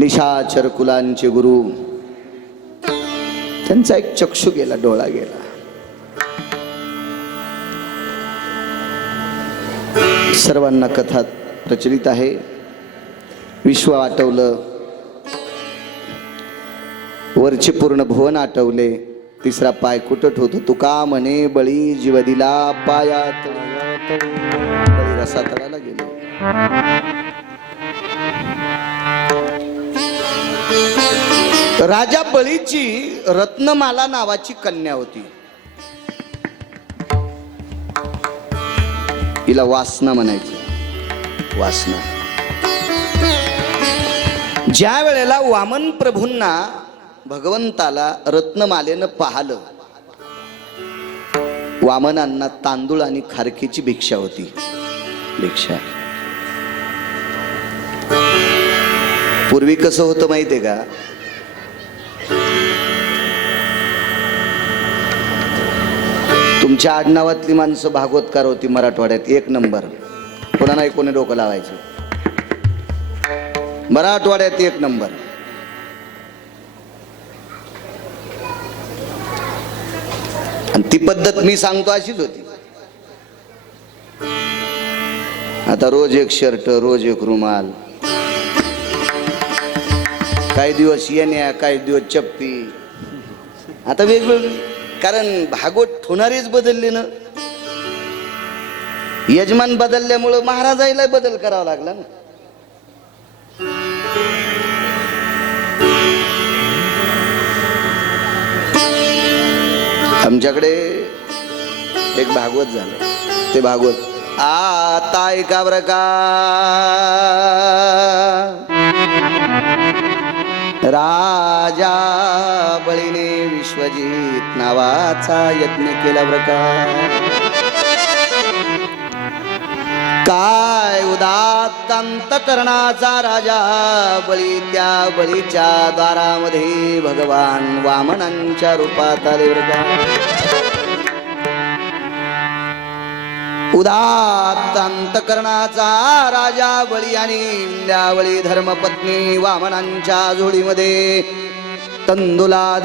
निशाचर कुलांचे गुरु. त्यांचा एक चक्षु गेला डोळा गेला. सर्वांना कथा प्रचलित आहे. विश्व आटवलं. वरचे पूर्ण भुवन आटवले. तिसरा पाय कुठट होतो तुका म्हणे बळी जीव दिला पायात बळी रसातळाला गेले. राजा बळीची रत्नमाला नावाची कन्या होती. तिला वासना म्हणायची. वासना. ज्या वेळेला वामन प्रभूंना भगवंताला रत्नमालेनं पाहलं वामनांना तांदूळ आणि खारकीची भिक्षा होती. भिक्षा. पूर्वी कसं होतं माहितीये का? तुमच्या आडनावातली माणसं भागवतकार होती मराठवाड्यात. एक नंबर. कोणा कोणी डोकं लावायचं. मराठवाड्यात एक नंबर. आणि ती पद्धत मी सांगतो अशीच होती. आता रोज एक शर्ट रोज एक रुमाल. काही दिवस येण्या काही दिवस चप्पी. आता वेगवेगळी कारण भागवत ठोणारेच बदलले ना. यजमान बदलल्यामुळं महाराजाला बदल करावा लागला ना. आमच्याकडे एक भागवत झालं. ते भागवत आता एका का राजा बळीने विश्वजित नावाचा यज्ञ केला प्रकार काय उदात्त अंतकरणाचा राजा बळी त्या बळीच्या द्वारामध्ये भगवान वामनांच्या रूपात आले उदात्त अंतकरणाचा राजा बळी आणि इंद्यावळी धर्मपत्नी वामनांच्या जोडीमध्ये तंदुला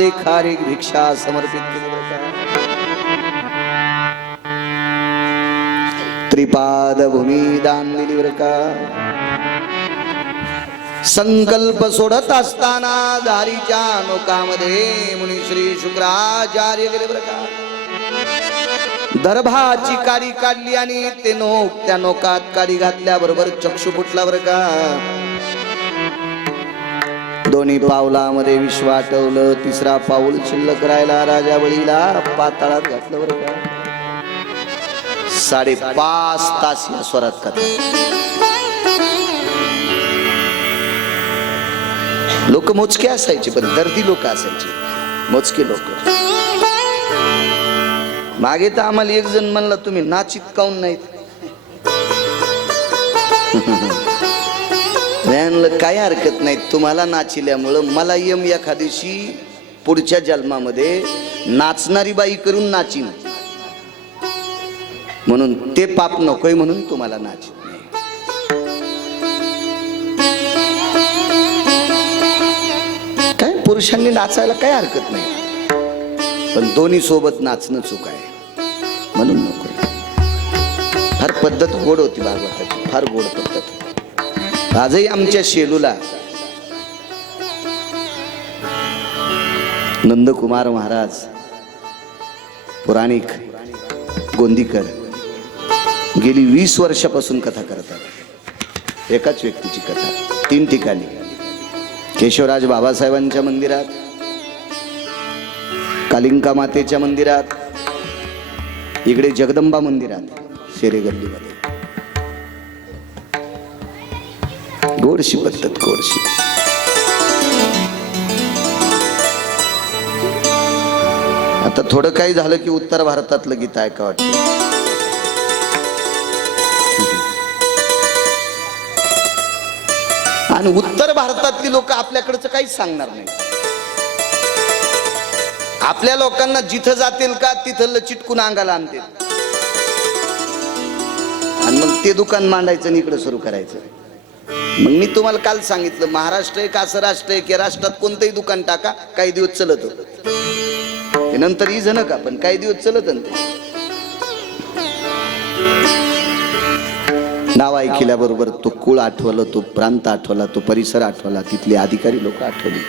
भिक्षा समर्पित केली त्रिपाद भूमी दान दिली बर का? संकल्प सोडत असताना दारीच्या नोकामध्ये मुनी श्री शुक्राचार्य गेले बर का? दर्भाची काडी काढली आणि ते नोक त्या नोकात काडी घातल्याबरोबर चक्षु फुटला बरं का. दोन्ही पावलामध्ये विश्व आटवलं तिसरा पाऊल शिल्लक राहिला राजा बळीला पाताळात घातलं बरं का. साडेपाच तास या स्वरात कथा. लोक मोजके असायचे पण दर्दी लोक असायचे. मोजके लोक. मागे तर आम्हाला एक जण म्हणला तुम्ही नाचित काऊन नाहीत? म्हणलं काय हरकत नाही. तुम्हाला नाचिल्यामुळं मला यम एखाद्याशी पुढच्या जन्मामध्ये नाचणारी बाई करून नाचीन. म्हणून ते पाप नकोय म्हणून तुम्हाला नाचित नाही काय? पुरुषांनी नाचायला काय हरकत नाही. पण दोन्ही सोबत नाचणं चूक आहे. म्हणून नको फार पद्धत गोड होती भागवताची. फार गोड पद्धत आजही आमच्या शेलूला नंदकुमार महाराज पुराणिक गोंदीकर गेली वीस वर्षापासून कथा करतात एकाच व्यक्तीची कथा. तीन ठिकाणी. केशवराज बाबासाहेबांच्या मंदिरात कालिंका मातेच्या मंदिरात इकडे जगदंबा मंदिरात शेरेगल्लीमध्ये. गोडशी पद्धत गोडशी. आता थोडं काही झालं की उत्तर भारतातलं गीत ऐका वाटतं? आणि उत्तर भारतातली लोक आपल्याकडचं काहीच सांगणार नाही आपल्या लोकांना जिथं जातील का तिथं चिटकून अंगाला आणतील? आणि मग ते दुकान मांडायचं आणि इकडं सुरू करायचं. मग मी तुम्हाला काल सांगितलं महाराष्ट्र आहे का असं राष्ट्र आहे की राष्ट्रात कोणतंही दुकान टाका काही दिवस चलत हे नंतर ही जण का पण काही दिवस चलत नाव ऐकल्याबरोबर तो कुळ आठवलं तो प्रांत आठवला तो परिसर आठवला तिथले अधिकारी लोक आठवले.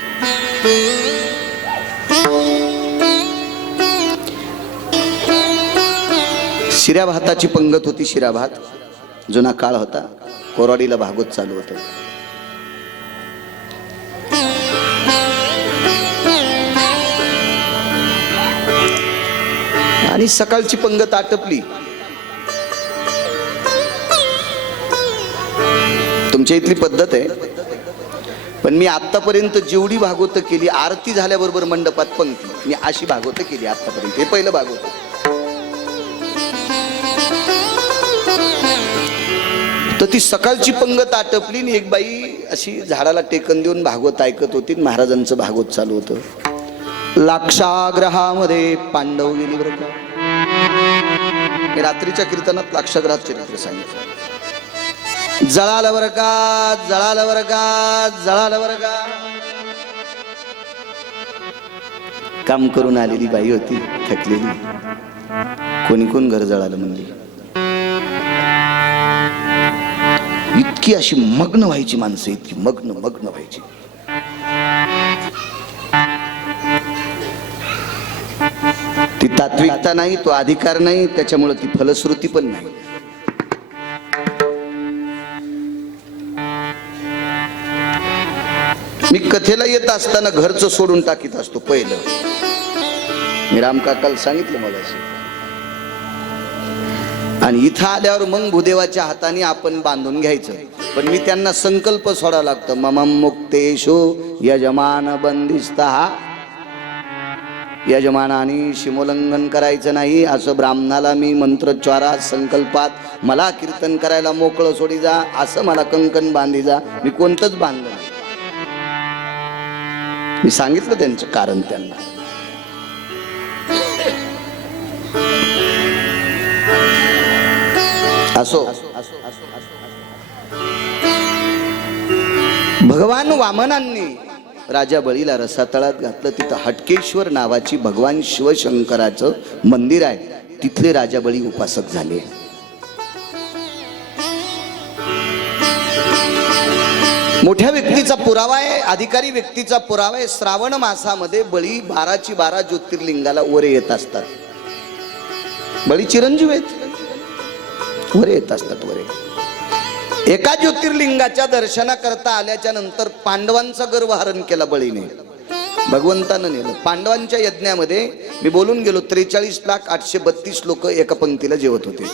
शिऱ्या भाताची पंगत होती शिऱ्या भात जुना काळ होता. कोराडीला भागवत चालू होतं. आणि सकाळची पंगत आटपली. तुमच्या इथली पद्धत आहे. पण मी आतापर्यंत जेवढी भागवत केली आरती झाल्याबरोबर मंडपात पंक्ती. मी अशी भागवत केली आतापर्यंत हे पहिलं भागवत. तर ती सकाळची पंगत आटपली आणि एक बाई अशी झाडाला टेकन देऊन भागवत ऐकत होती महाराजांचं भागवत चालू होतं. लाक्षाग्रहामध्ये पांडव गेली बरं का. मी रात्रीच्या कीर्तनात लाक्षाग्रहात चरित्र सांगितलं. जळालं बरं का जळालं बरं का जळालं बरं का. काम करून आलेली बाई होती थकलेली. कोणी कोण घर जळालं म्हणली. इतकी अशी मग्न व्हायची माणसं इतकी मग्न मग्न व्हायची. ती तात्विकता नाही तो अधिकार नाही त्याच्यामुळे ती फलश्रुती पण नाही. मी कथेला येत असताना घरचं सोडून टाकीत असतो पहिलं. मी रामकाकाला सांगितलं मला आणि इथं आल्यावर मग भूदेवाच्या हाताने आपण बांधून घ्यायचं. पण मी त्यांना संकल्प सोडावा लागतो मम मुक्तेशो यजमान बंदिस्ता. यजमानाने शिमोल्लंघन करायचं नाही असं ब्राह्मणाला मी मंत्रोच्चारात संकल्पात मला कीर्तन करायला मोकळं सोडी जा असं मला कंकण बांधी जा मी कोणतंच बांधलं नाही. मी सांगितलं त्यांचं कारण त्यांना. असो. भगवान वामनांनी राजा बळीला रसातळात घातलं. तिथं हटकेश्वर नावाची भगवान शिवशंकराचं मंदिर आहे. तिथले राजा बळी उपासक झाले. मोठ्या व्यक्तीचा पुरावा आहे अधिकारी व्यक्तीचा पुरावा आहे. श्रावण मासामध्ये बळी बाराची बारा ज्योतिर्लिंगाला वरे येत असतात. बळी चिरंजीव आहेत. वर येत असतात वरे एका ज्योतिर्लिंगाच्या दर्शनाकरता आल्याच्यानंतर पांडवांचा गर्वहरण केला बळीने. भगवंतानं नेलं. पांडवांच्या यज्ञामध्ये मी बोलून गेलो त्रेचाळीस लाख आठशे बत्तीस लोक एका पंक्तीला जेवत होते.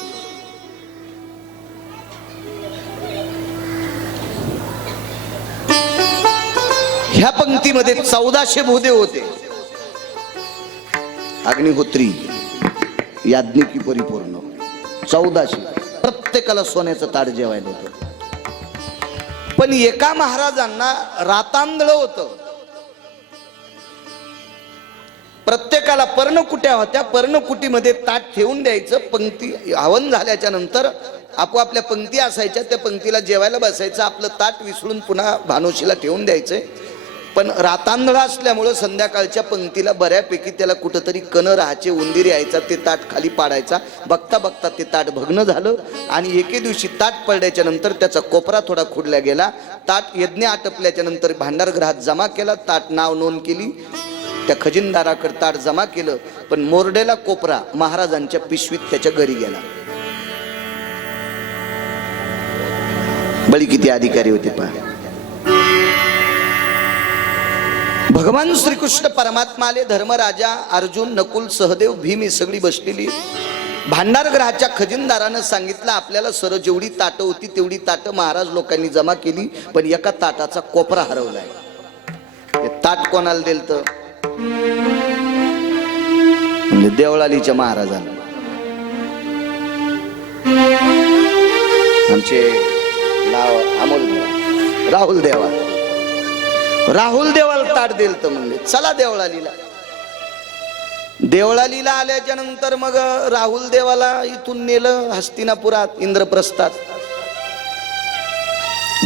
ह्या पंक्तीमध्ये चौदाशे भूदेव होते. अग्निहोत्री याज्ञिकी परिपूर्ण. चौदाशे. प्रत्येकाला सोन्याचं ताट जेवायला होतं. पण एका महाराजांना रातांदळ होत. प्रत्येकाला पर्णकुट्या होत्या. पर्णकुटीमध्ये ताट ठेवून द्यायचं. पंक्ती हवन झाल्याच्यानंतर आपोआपल्या पंक्ती असायच्या. त्या पंक्तीला जेवायला बसायचं. आपलं ताट विसळून पुन्हा भानुशीला ठेवून द्यायचंय पण रातांधळा असल्यामुळं संध्याकाळच्या पंक्तीला बऱ्यापैकी त्याला कुठंतरी कण राहायचे उंदीर यायचा ते ताट खाली पाडायचा. बघता बघता ते ताट भग्न झालं आणि एके दिवशी ताट पडल्याच्या नंतर त्याचा कोपरा थोडा खुडला गेला. ताट यज्ञ आटपल्याच्या नंतर भांडारगृहात जमा केला ताट नाव नोंद केली. त्या खजिनदाराकडे ताट जमा केलं पण मोरडेला कोपरा महाराजांच्या पिशवीत त्याच्या घरी गेला. बळी किती अधिकारी होते पहा. भगवान श्रीकृष्ण परमात्माले धर्मराजा अर्जुन नकुल सहदेव भीम ही सगळी बसलेली. भांडारगृहाच्या खजिनदारानं सांगितलं आपल्याला सर जेवढी ताटं होती तेवढी ताटं महाराज लोकांनी जमा केली पण एका ताटाचा कोपरा हरवलाय. हे ताट कोणाला दिल तर म्हणजे देवळालीच्या महाराजांना आमचे नाव अमोल राहुल देवा राहुल देवाला ताट दिलं तर म्हणले. चला देवळालीला. देवळालीला आल्याच्यानंतर मग राहुल देवाला इथून नेलं हस्तिनापुरात इंद्रप्रस्थात.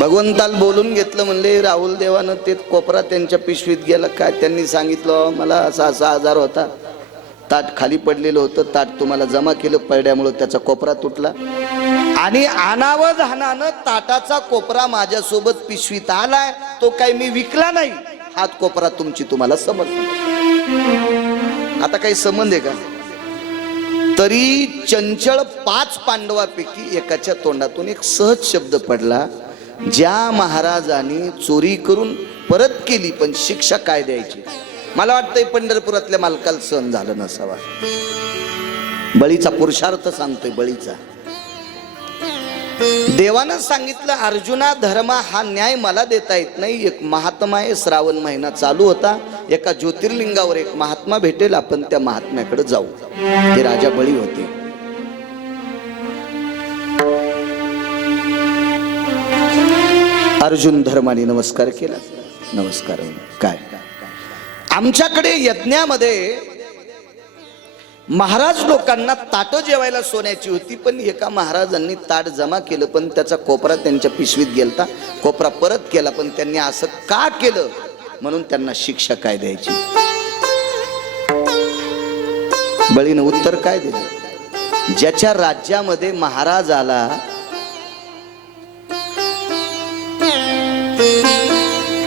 भगवंताल बोलून घेतलं म्हणले राहुल देवानं ते कोपरा त्यांच्या पिशवीत गेला काय त्यांनी सांगितलं मला असा असा आजार होता. ताट खाली पडलेलं होतं. ताट तुम्हाला जमा केलं पडल्यामुळं त्याचा कोपरा तुटला. आणि अनावधानानं ताटाचा कोपरा माझ्यासोबत पिशवीत आलाय. तो काही मी विकला नाही. हात कोपरा तुमची तुम्हाला समज. आता काही संबंध आहे का? तरी चंचळ पाच पांडवापैकी एकाच्या तोंडातून एक सहज शब्द पडला ज्या महाराजांनी चोरी करून परत केली पण शिक्षा काय द्यायची? मला वाटतंय पंढरपुरातल्या मालकाला सहन झालं नसावा. बळीचा पुरुषार्थ सांगतोय बळीचा. देवानं सांगितलं अर्जुना धर्म हा न्याय मला देता येत नाही. एक महात्मा आहे श्रावण महिना चालू होता. एका ज्योतिर्लिंगावर एक महात्मा भेटेल आपण त्या महात्म्याकडे जाऊ. ते राजा बळी होते. अर्जुन धर्माने नमस्कार केला. नमस्कार. काय? आमच्याकडे यज्ञामध्ये महाराज लोकांना ताट जेवायला सोन्याची होती पण एका महाराजांनी ताट जमा केलं पण त्याचा कोपरा त्यांच्या पिशवीत गेलता. कोपरा परत केला पण त्यांनी असं का केलं? म्हणून त्यांना शिक्षा काय द्यायची? बळीनं उत्तर काय दिलं? ज्याच्या राज्यामध्ये महाराज आला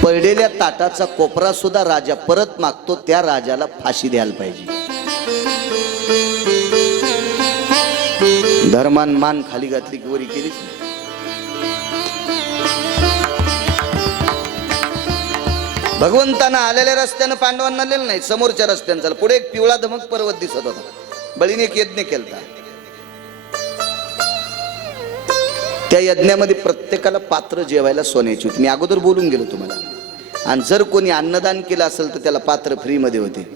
पडलेल्या ताटाचा कोपरा सुद्धा राजा परत मागतो त्या राजाला फाशी द्यायला पाहिजे. धर्मान मान खाली घातली की वरी केलीच भगवंतानं आलेल्या रस्त्यानं पांडवांना नेलं नाही समोरच्या रस्त्यानं चाल पुढे एक पिवळा धमक पर्वत दिसत होता. बळीने एक यज्ञ केलता. त्या यज्ञामध्ये प्रत्येकाला पात्र जेवायला सोन्याची होती. मी अगोदर बोलून गेलो तुम्हाला. आणि जर कोणी अन्नदान केलं असेल तर त्याला पात्र फ्रीमध्ये होते.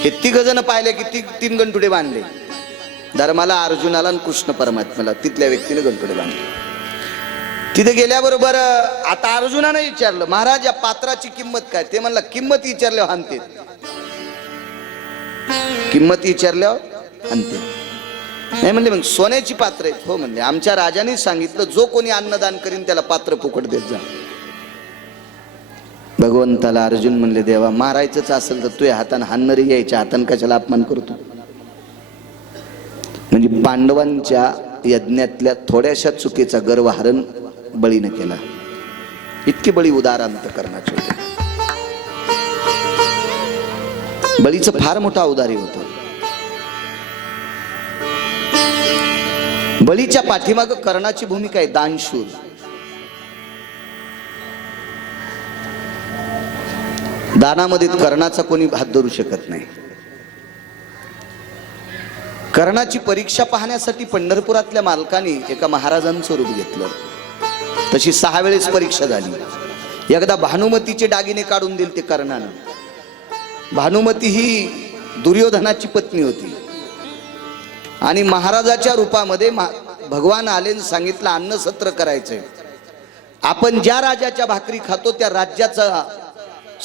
हे तिघ जण पाहिले की ती तीन गंठुडे बांधले. धर्माला अर्जुनाला आणि कृष्ण परमात्म्याला. तिथल्या व्यक्तीने गणपती बांधले. तिथे गेल्याबरोबर आता अर्जुनानं विचारलं महाराज या पात्राची किंमत काय? ते म्हणलं किंमत विचारल्यावर हानते किंमत विचारल्यावर हानते नाही म्हणले मग सोन्याची पात्र आहेत. हो म्हणले आमच्या राजाने सांगितलं जो कोणी अन्नदान करीन त्याला पात्र फुकट देत जा. भगवंताला अर्जुन म्हणले देवा मारायचंच असेल तर तुझ्या हातानं हाणणारी यायच्या हातानं कशाला अपमान करतो? म्हणजे पांडवांच्या यज्ञातल्या थोड्याशा चुकीचा गर्वहरण बळीनं केला. इतके बळी उदारांत अंतकरणाचे होते. बळीचं फार मोठा उदारी होत. बळीच्या पाठीमाग कर्णाची भूमिका आहे दानशूर. दानामध्ये कर्णाचा कोणी हात धरू शकत नाही. कर्णाची परीक्षा पाहण्यासाठी पंढरपुरातल्या मालकाने एका महाराजांचं रूप घेतलं. तशी सहा वेळेस परीक्षा झाली. एकदा भानुमतीचे दागिने काढून दिले ते कर्णानं. भानुमती ही दुर्योधनाची पत्नी होती. आणि महाराजाच्या रूपामध्ये मा- भगवान आले सांगितलं अन्न सत्र करायचंय. आपण ज्या राजाच्या भाकरी खातो त्या राज्याचा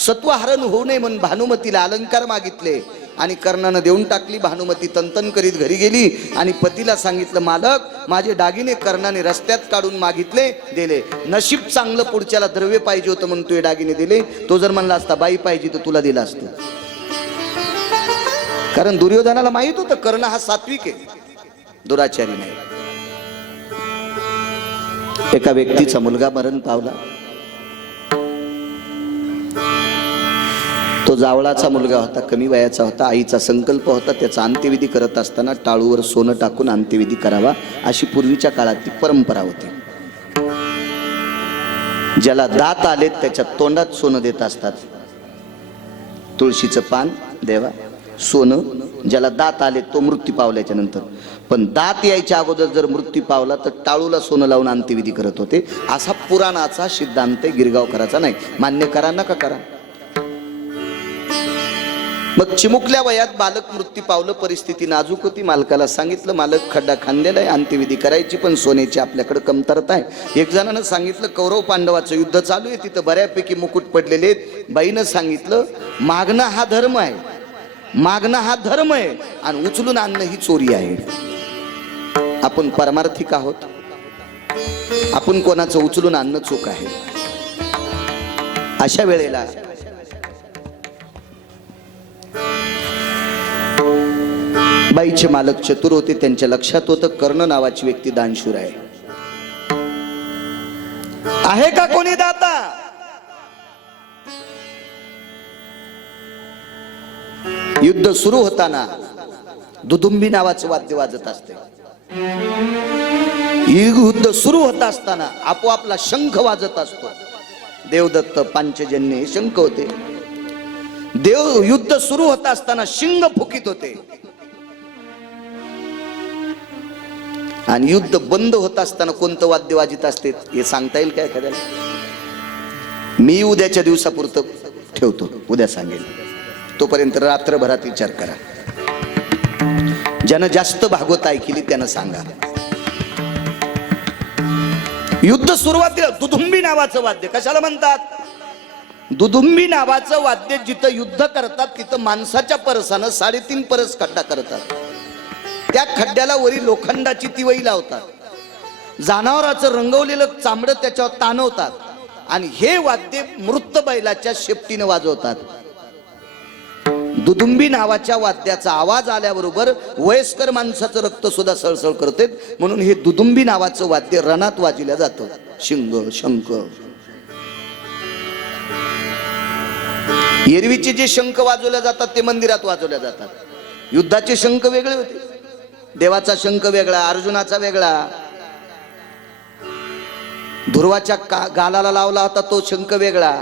सत्वहरण होऊ नये म्हणून भानुमतीला अलंकार मागितले. आणि कर्णानं देऊन टाकली भानुमती तंतन करीत घरी गेली आणि पतीला सांगितलं मालक माझे दागिने कर्णाने रस्त्यात काढून मागितले दिले. नशीब चांगलं पुढच्याला द्रव्य पाहिजे होतं म्हणून तुझे दागिने दिले. तो जर म्हणला असता बाई पाहिजे तर तुला दिला असतं. कारण दुर्योधनाला माहीत होतं कर्ण हा सात्विक आहे. दुराचारी नाही. एका व्यक्तीचा मुलगा मरण पावला. तो जावळाचा मुलगा होता कमी वयाचा होता आईचा संकल्प होता त्याचा अंत्यविधी करत असताना टाळूवर सोनं टाकून अंत्यविधी करावा अशी पूर्वीच्या काळातली परंपरा होती. ज्याला दात आलेत त्याच्या तोंडात सोनं देत असतात. तुळशीचं पान देवा. सोनं ज्याला दात आले तो मृत्यू पावल्याच्या नंतर. पण दात यायच्या अगोदर जर मृत्यू पावला तर टाळूला सोनं लावून अंत्यविधी करत होते. असा पुराणाचा सिद्धांत गिरगावकराचा नाही. मान्य करा नका करा? मग चिमुकल्या वयात बालक मृत्यू पावलं परिस्थिती नाजूक होती. मालकाला सांगितलं मालक खड्डा खांदेला आहे अंत्यविधी करायची पण सोन्याची आपल्याकडे कमतरता आहे. एक जणानं सांगितलं कौरव पांडवाचं युद्ध चालू आहे तिथं बऱ्यापैकी मुकुट पडलेले आहेत. बाईनं सांगितलं मागणं हा धर्म आहे. मागणं हा धर्म आहे. आणि उचलून आणणं ही चोरी आहे. आपण परमार्थिक आहोत. आपण कोणाचं उचलून आणणं चूक आहे? अशा वेळेला बाईचे मालक चतुर होते त्यांच्या लक्षात होतं कर्ण नावाची व्यक्ती दानशूर आहे. आहे का कोणी दाता? युद्ध सुरू होताना दुदुंबी नावाचं वाद्य वाजत असते. युद्ध सुरू होत असताना आपोआपला शंख वाजत असतो. देवदत्त पांचजन्य हे शंख होते. देव युद्ध सुरू होत असताना शिंग फुकीत होते. आणि युद्ध बंद होत असताना कोणतं वाद्य वाजित असते हे सांगता येईल काय एखाद्याला? मी उद्याच्या दिवसापुरतं ठेवतो उद्या सांगेल तोपर्यंत रात्रभरात विचार करा. ज्यानं जास्त भागवत ऐकली त्यानं सांगा. युद्ध सुरुवातीला दुधुंबी नावाचं वाद्य कशाला म्हणतात? दुधुंबी नावाचं वाद्य जिथं युद्ध करतात तिथं माणसाच्या परसानं साडेतीन परस खड्डा करतात. त्या खड्ड्याला वरी लोखंडाची तिवई लावतात. जनावराचं रंगवलेलं चांबडं त्याच्यावर ताणवतात. आणि हे वाद्य मृत बैलाच्या शेपटीनं वाजवतात. दुदुंबी नावाच्या वाद्याचा आवाज आल्याबरोबर वयस्कर माणसाचं रक्त सुद्धा सळसळ करते. म्हणून हे दुदुंबी नावाचं वाद्य रणात वाजवलं जातं. शिंग शंख. एरवीचे जे शंख वाजवल्या जातात ते मंदिरात वाजवल्या जातात. युद्धाचे शंख वेगळे होते. देवाचा शंख वेगळा अर्जुनाचा वेगळा. ध्रुवाच्या का गालाला लावला होता तो शंख वेगळा.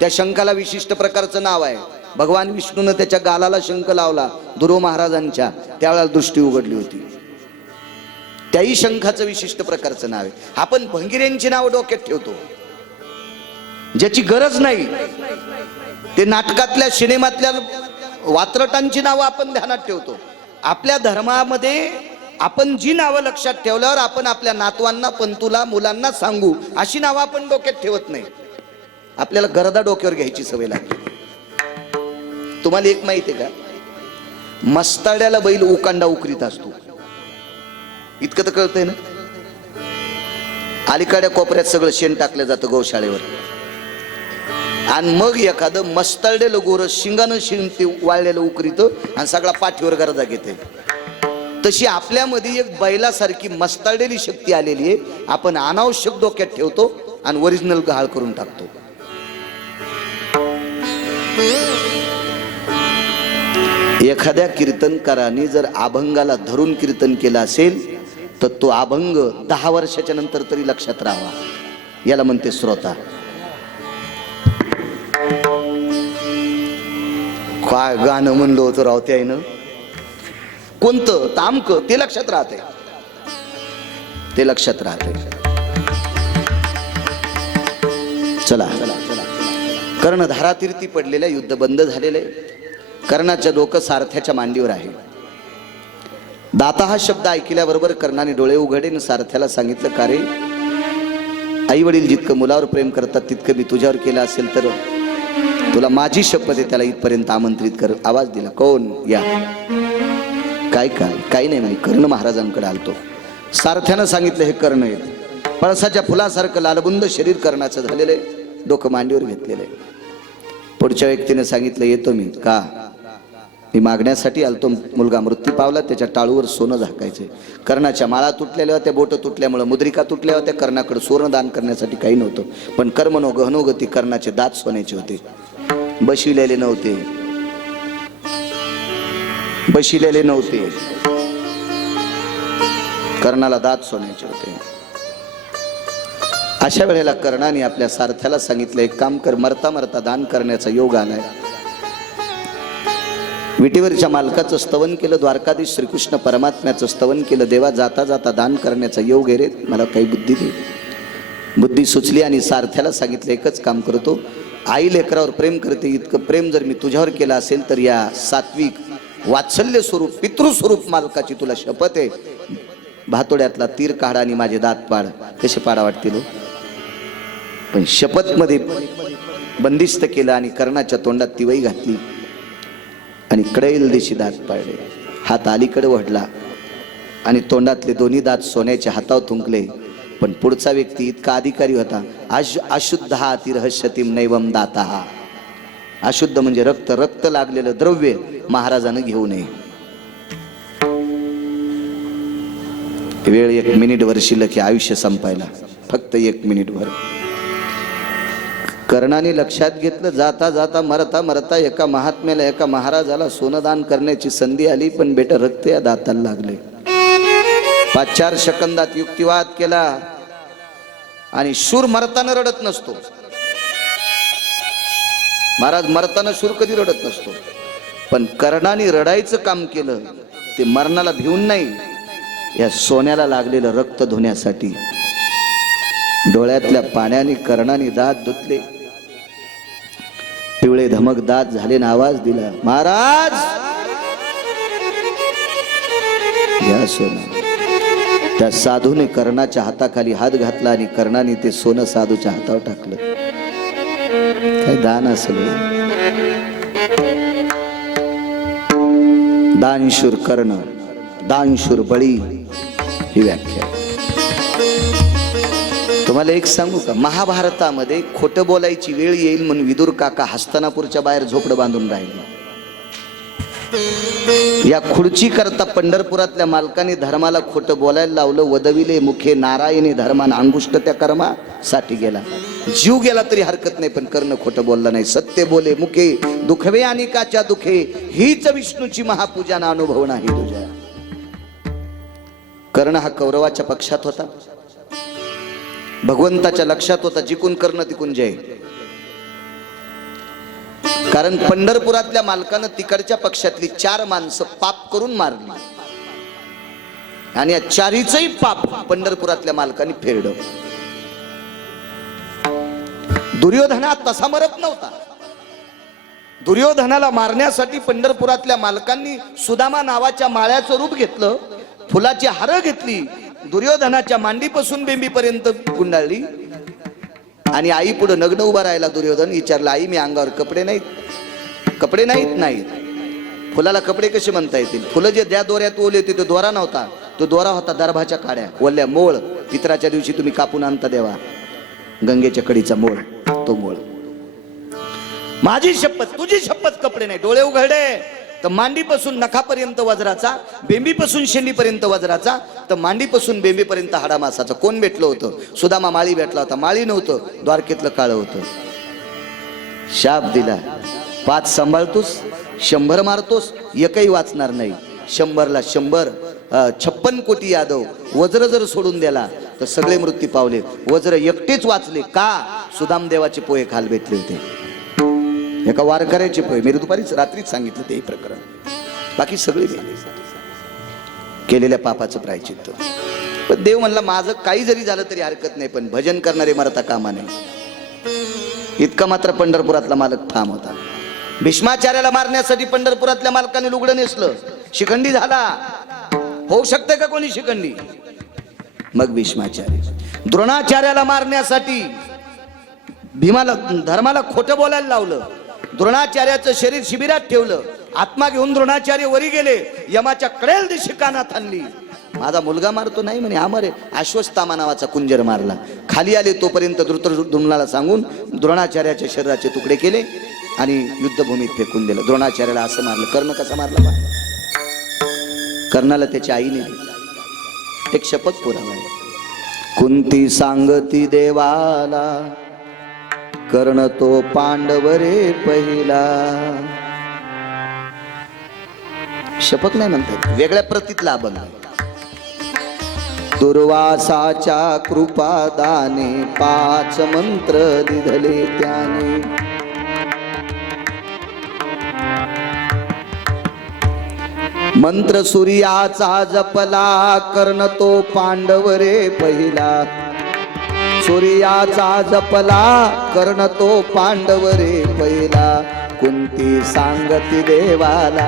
त्या शंखाला विशिष्ट प्रकारचं नाव आहे. भगवान विष्णून त्याच्या गालाला शंख लावला ध्रुव महाराजांच्या. त्यावेळेला दृष्टी उघडली होती. त्याही शंखाचं विशिष्ट प्रकारचं नाव आहे. आपण भंगिऱ्यांची नाव डोक्यात ठेवतो. ज्याची गरज नाही. ते नाटकातल्या सिनेमातल्या वात्रटांची नावं आपण ध्यानात ठेवतो. आपल्या धर्मामध्ये आपण जी नावं लक्षात ठेवल्यावर आपण आपल्या नातवांना पंतूला मुलांना सांगू अशी नावं आपण डोक्यात ठेवत नाही. आपल्याला गरदा डोक्यावर घ्यायची सवय लागते तुम्हाला एक माहिती आहे का? मस्ताड्याला बैल उकांडा उकरीत असतो. इतकं तर कळतंय ना? अलीकडे कोपऱ्यात सगळं शेण टाकलं जातं गौशाळेवर. आणि मग एखादं मस्ताळलेलं गोर शिंगानं शिंग ते वाळलेलं उकरीत आणि सगळा पाठीवर गरजा घेते. तशी आपल्यामध्ये एक बैलासारखी मस्ताळलेली शक्ती आलेली आहे. आपण अनावश्यक डोक्यात ठेवतो आणि ओरिजिनल गहाळ करून टाकतो. एखाद्या कीर्तनकाराने जर अभंगाला धरून कीर्तन केलं असेल तर तो अभंग दहा वर्षाच्या नंतर तरी लक्षात राहावा. याला म्हणते श्रोता. काय गाणं म्हणलं होतं राव त्यानं कोणतं? तामक? ते लक्षात राहते ते लक्षात राहते चला. कर्ण धारातीर्थी पडलेल्या युद्ध बंद झालेले कर्णाच्या डोकं सारथ्याच्या मांडीवर आहे. दाता हा शब्द ऐकल्याबरोबर कर्णाने डोळे उघडे आणि सारथ्याला सांगितलं का रे? आई वडील जितकं मुलावर प्रेम करतात तितकं मी तुझ्यावर केलं असेल तर तुला माझी शपथ आहे त्याला इथपर्यंत आमंत्रित कर. आवाज दिला. कोण? या. काय काय? काही नाही नाही कर्ण महाराजांकडे आलतो. सारथ्यानं सांगितलं हे कर्ण आहेत. पळसाच्या फुलासारखं लालबुंद शरीर कर्णाचं झालेलं आहे. डोकं मांडीवर घेतलेलं आहे. पुढच्या व्यक्तीने सांगितलं येतो मी. का? मी मागण्यासाठी आलतो. मुलगा मृत्यू पावला. त्याच्या टाळूवर सोनं झाकायचे कर्णाच्या माळा तुटलेल्या होत्या बोट तुटल्यामुळं मुद्रिका तुटल्या होत्या. कर्णाकडे सोनं दान करण्यासाठी काही नव्हतं. पण कर्मनो गहनोगती कर्णाचे दात सोन्याचे होते. बशिलेले नव्हते. बशिलेले नव्हते. कर्णाला दात सोन्याचे होते. अशा वेळेला कर्णाने आपल्या सारथ्याला सांगितलं एक काम कर मरता मरता दान करण्याचा योग आलाय विटीवरच्या मालकाचं स्तवन केलं द्वारकाधीश श्रीकृष्ण परमात्म्याचं स्तवन केलं देवा जाता जाता दान करण्याचा योग आहे रे मला काही बुद्धी दे. बुद्धी सुचली आणि सारथ्याला सांगितलं एकच काम करतो आई लेकरावर प्रेम करते इतकं प्रेम जर मी तुझ्यावर केलं असेल तर या सात्विक वात्सल्य स्वरूप पितृस्वरूप मालकाची तुला शपथ आहे. भातोड्यातला तीर काढा आणि माझे दात पाड. कसे पाडा वाटतील हो? पण शपथमध्ये बंदिस्त केलं आणि कर्णाच्या तोंडात तिवई घातली आणि कडेल दिशी दात पाडले. हात अलीकडे वढला आणि तोंडातले दोन्ही दात सोन्याच्या हातावर थुंकले. पण पुढचा व्यक्ती इतका अधिकारी होता. अश अशुद्ध हा तिरहस्यतीम नैवम दाता हा अशुद्ध म्हणजे रक्त रक्त लागलेलं द्रव्य महाराजानं घेऊ नये. वेळ एक मिनिट वर शिल्लक आहे आयुष्य संपायला. फक्त एक मिनिट भर कर्णाने लक्षात घेतलं जाता जाता मरता मरता एका महात्म्याला एका महाराजाला सोनदान करण्याची संधी आली पण बेटा रक्त या दाताला लागले. पाच चार सेकंदात युक्तिवाद केला. आणि शूर मरताना रडत नसतो. महाराज मरताना शूर कधी रडत नसतो. पण कर्णाने रडायचं काम केलं ते मरणाला भिवून नाही. या सोन्याला लागलेलं रक्त धुण्यासाठी डोळ्यातल्या पाण्याने कर्णाने दात धुतले. पिवळे धमक दात झाले ना आवाज दिला महाराज! या सोनं त्या साधूने कर्णाच्या हाताखाली हात घातला आणि कर्णाने ते सोनं साधूच्या हातावर टाकलं. काय दान असेल दानशूर कर्ण दानशूर बळी ही व्याख्या. तुम्हाला एक सांगू का? महाभारतामध्ये खोटं बोलायची वेळ येईल म्हणून विदुर काका हस्तानापूरच्या बाहेर झोपडं बांधून राहिले. या खुर्ची करता पंढरपुरातल्या मालकाने धर्माला खोटं बोलायला लावलं. वदविले मुखे नारायणी धर्मान अंगुष्ट त्या कर्मासाठी गेला. जीव गेला तरी हरकत नाही पण कर्ण खोटं बोलला नाही. सत्य बोले मुखे दुखवे आणि काच्या दुखे. हीच विष्णूची महापूजा ना अनुभव नाही तुझ्या. कर्ण हा कौरवाच्या पक्षात होता. भगवंताच्या लक्षात होता जिकून कर्ण तिकून जय. कारण पंढरपुरातल्या मालकानं तिकडच्या पक्षातली चार माणसं पाप करून मारली. आणि या चारीचंही पाप पंढरपुरातल्या मालकाने फेरड दुर्योधना तसा मरत नव्हता. दुर्योधनाला मारण्यासाठी पंढरपुरातल्या मालकांनी सुदामा नावाच्या माळ्याचं रूप घेतलं फुलाची हार घेतली दुर्योधनाच्या मांडीपासून बेंबीपर्यंत गुंडाळली. आणि आई पुढे नग्न उभा राहिला दुर्योधन विचारला आई मी अंगावर कपडे नाहीत? कपडे नाहीत नाहीत. फुलाला कपडे कसे म्हणता येतील? फुलं जे ज्या दोऱ्यात ओले होते तो दोरा नव्हता. तो दोरा होता दर्भाच्या काड्या. ओल्या मोळ. पित्राच्या दिवशी तुम्ही कापून आणता देवा. गंगेच्या कडीचा मोळ. तो मोळ. माझी शपथ तुझी शपथ कपडे नाही. डोळे उघडे. तर मांडीपासून नखापर्यंत वज्राचा बेंबीपासून शेंडीपर्यंत वज्राचा तर मांडीपासून बेंबीपर्यंत हाडा मासाचा कोण भेटलं होतं? सुदामा माळी भेटला होता. माळी नव्हतं द्वारकेतलं काळं होतं. शाप दिला. पाच सांभाळतोस शंभर मारतोस एकही वाचणार नाही. शंभरला शंभर छप्पन कोटी यादव वज्र जर सोडून दिला तर सगळे मृत्यू पावले. वज्र एकटेच वाचले. का? सुदामदेवाचे पोहे खाल भेटले होते. एका वारकऱ्याचे पोहे मी दुपारीच रात्रीच सांगितलं ते प्रकरण. बाकी सगळे केलेल्या पापाचं प्रायचित्त. पण देव म्हणला माझं काही जरी झालं तरी हरकत नाही पण भजन करणारे मरता कामा नाही इतका मात्र पंढरपुरातला मालक ठाम होता. भीष्माचार्याला मारण्यासाठी पंढरपुरातल्या मालकाने लुगडं नेसलं. शिखंडी झाला. होऊ शकते का कोणी शिखंडी? मग भीष्माचार्य. द्रोणाचार्याला मारण्यासाठी भीमाला धर्माला खोटं बोलायला लावलं. द्रोणाचार्याचं शरीर शिबिरात ठेवलं. आत्मा घेऊन द्रोणाचार्य वरी गेले. यमाच्या कडेल दिशी कानात आणली. माझा मुलगा मारतो नाही म्हणे आमरे अश्वस्थामा नावाचा कुंजर मारला. खाली आले तोपर्यंत द्रुतद्रुम्नाला सांगून द्रोणाचार्याच्या शरीराचे तुकडे केले आणि युद्धभूमीत फेकून दिलं. द्रोणाचार्याला असं मारलं कर्ण कसा मारला बा? कर्णाला त्याच्या आईने एक शपथ पुरावा कुंती सांगती देवाला कर्ण तो पांडवरे पहिला. शपथ नाही म्हणतात वेगळ्या प्रतीतला अभंग. दुर्वासाच्या दुर्वासाच्या कृपादाने पाच मंत्र दिधले त्याने. मंत्र सूर्याचा जपला कर्ण तो पांडवरे पहिला. सूर्याचा जपला कर्ण तो पांडवरे पहिला. कुंती सांगती देवाला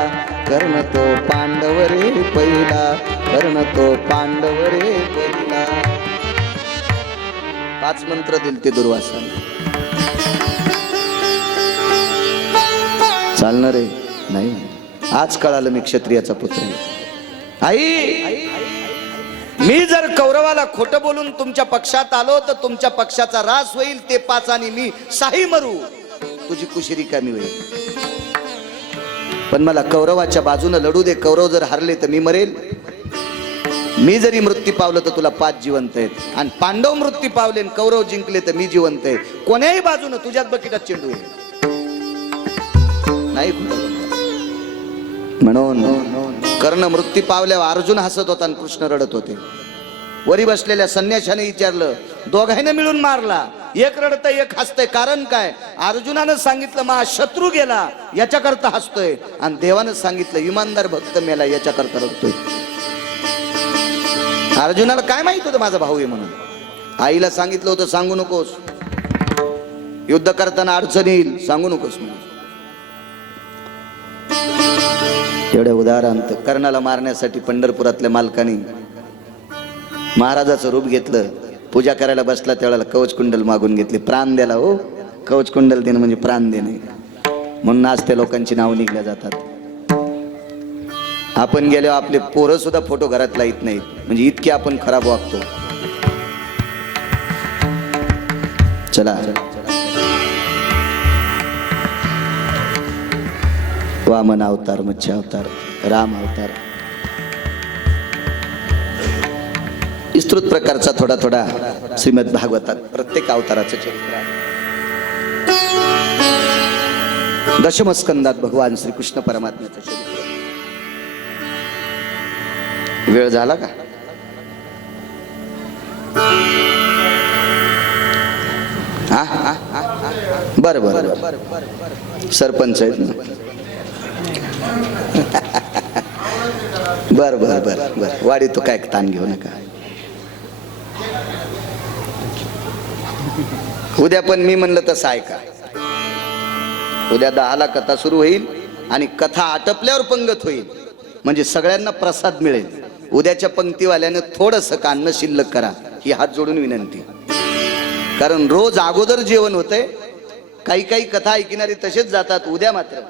कर्ण तो पांडवरे पहिला. कर्ण तो पांडवरे पहिला. पाच मंत्र दिल ते दुर्वासा चालणार आहे? नाही. आज कळालं मी क्षत्रियाचा पुत्र आई आई! मी जर कौरवाला खोटं बोलून तुमच्या पक्षात आलो तर तुमच्या पक्षाचा रास होईल ते पाच आणि मी साही मरू. तुझी कुशिरी कमी होईल. पण मला कौरवाच्या बाजूने लढू दे. कौरव जर हरले तर मी मरेल. मी जरी मृत्यू पावलं तर तुला पाच जिवंत आहेत. आणि पांडव मृत्यू पावले कौरव जिंकले तर मी जिवंत आहे. कोण्याही बाजूने तुझ्याच बकिटात चेंडू आहे. नाही म्हणून. कर्ण मृत्यू पावल्यावर अर्जुन हसत होता आणि कृष्ण रडत होते. वरी बसलेल्या संन्याशाने विचारलं दोघांना मिळून मारला. एक रडतय एक हसतय. कारण काय? अर्जुनानं सांगितलं मा शत्रू गेला. याच्याकरता हसतोय. आणि देवानं सांगितलं इमानदार भक्त मेला याच्याकरता रडतोय. अर्जुनाला काय माहीत होतं माझा भाऊ आहे म्हणून? आईला सांगितलं होतं सांगू नकोस. युद्ध करताना अडचण येईल. सांगू नकोस म्हणून. एवढ्या उदाहरणार्थ कर्णाला मारण्यासाठी पंढरपुरातल्या मालकाने महाराजाचं रूप घेतलं. पूजा करायला बसला त्यावेळेला कवच कुंडल मागून घेतली. प्राण द्याला हो. कवच कुंडल देणं म्हणजे प्राण देणे. म्हणून आज त्या लोकांची नावं निघल्या जातात. आपण गेल्यावर आपले पोरं सुद्धा फोटो घरात लाईत नाहीत. म्हणजे इतके आपण खराब वागतो. चला. वामन अवतार मत्स्य अवतार राम अवतार. विस्तृत प्रकारचा थोडा थोडा श्रीमद भागवतात प्रत्येक अवताराचं चरित्र दशमस्कंदात भगवान श्रीकृष्ण परमात्म्याचं चरित्र. वेळ झाला का? हा? हा बर बरं. सरपंच आहेत ना? बर बर बर बर. वाडी तो काय ताण घेऊ नका. उद्या पण मी म्हणलं तसं ऐका. उद्या दहाला कथा सुरू होईल आणि कथा आटपल्यावर पंगत होईल. म्हणजे सगळ्यांना प्रसाद मिळेल. उद्याच्या पंक्तीवाल्यानं थोडस कान्न शिल्लक करा. ही हात जोडून विनंती. कारण रोज अगोदर जेवण होतंय. काही काही कथा ऐकणारे तसेच जातात. उद्या मात्र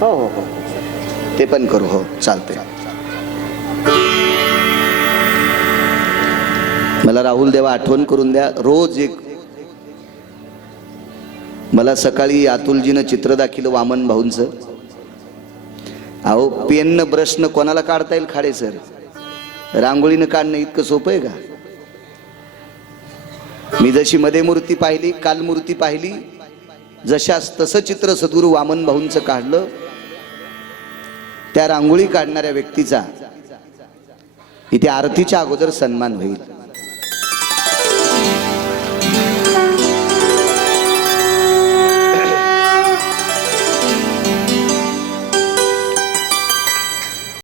हो हो हो. ते पण करू हो. चालते मला राहुल देवा आठवण करून द्या. रोज एक मला सकाळी अतुलजीनं चित्र दाखिलं वामन भाऊंचं. अहो पेननं ब्रशनं कोणाला काढता येईल खाडे सर? रांगोळीनं काढणं इतकं सोपं आहे का? मी जशी मध्ये मूर्ती पाहिली काल मूर्ती पाहिली जशास तसं चित्र सद्गुरू वामन भाऊंचं काढलं त्या रांगोळी काढणाऱ्या व्यक्तीचा इथे आरतीच्या अगोदर सन्मान होईल.